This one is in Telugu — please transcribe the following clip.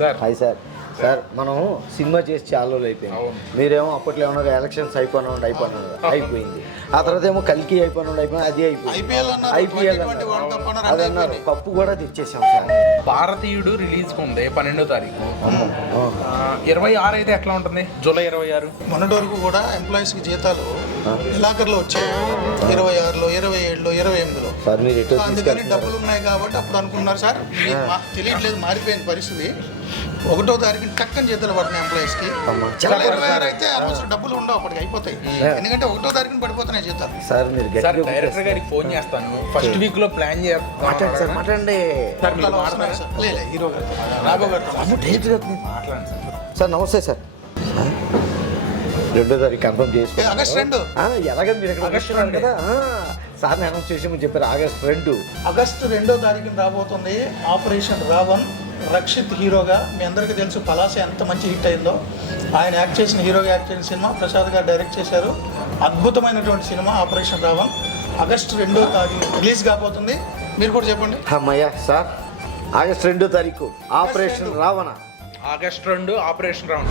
Sir hi sir. సార్ మనం సినిమా చేసి చాలా రోజులు అయిపోయింది. మీరేమో అప్పట్లో ఏమన్నా ఎలక్షన్స్ అయిపోయింది. ఆ తర్వాత ఏమో కల్కి అయిపోయింది, అది అయిపోయింది. ఐపీఎల్ అది అన్నారు, కప్పు కూడా తెచ్చేసాం సార్. భారతీయుడు రిలీజ్ ఉంది 12వ తారీఖు. 26 అయితే ఎట్లా ఉంటుంది? జూలై 26 మొన్నటి వరకు కూడా ఎంప్లాయీస్కి జీతాలు నెలాఖరులో వచ్చాయి, 26లో, 27లో, 28లో. సార్ మీరు ఎటు అందుకని డబ్బులు ఉన్నాయి కాబట్టి అప్పుడు అనుకున్నారు సార్. తెలియట్లేదు, మారిపోయింది పరిస్థితి. 1వ తారీఖు టక్కని జీతాలు పడుతున్నాయి ఎంప్లాయీస్కి. 26 అయితే అనవసరం డబ్బులు ఉండవు, అప్పటికి అయిపోతాయి. ఎందుకంటే 1వ తారీఖున పడిపోతున్నాయి జీతాలు. సార్ మీరు డైరెక్టర్ గారికి ఫోన్ చేస్తాను, ఫస్ట్ వీక్ లో ప్లాన్ మాట్లాడండి. మాట్లాడండి సార్ నమస్తే సార్. 2వ తారీఖు కన్ఫర్మ్ చేసుకో. ఆగస్ట్ 2 ఎలాగ మీరు ఇక్కడ కదా సార్ అనౌన్స్ చేసి చెప్పారు. ఆగస్ట్ 2 తారీఖున రాబోతుంది ఆపరేషన్ రావణ్. రక్షిత్ హీరోగా, మీ అందరికీ తెలుసు పలాస ఎంత మంచి హిట్ అయిందో. ఆయన యాక్ట్ చేసిన సినిమా ప్రసాద్ గారు డైరెక్ట్ చేశారు. అద్భుతమైనటువంటి సినిమా ఆపరేషన్ రావణ్. ఆగస్ట్ 2 తారీఖు రిలీజ్ కాబోతుంది. మీరు కూడా చెప్పండి. అమ్మయ్య సార్, ఆగస్ట్ 2 తారీఖు operation Ravana. August 2 operation Ravana.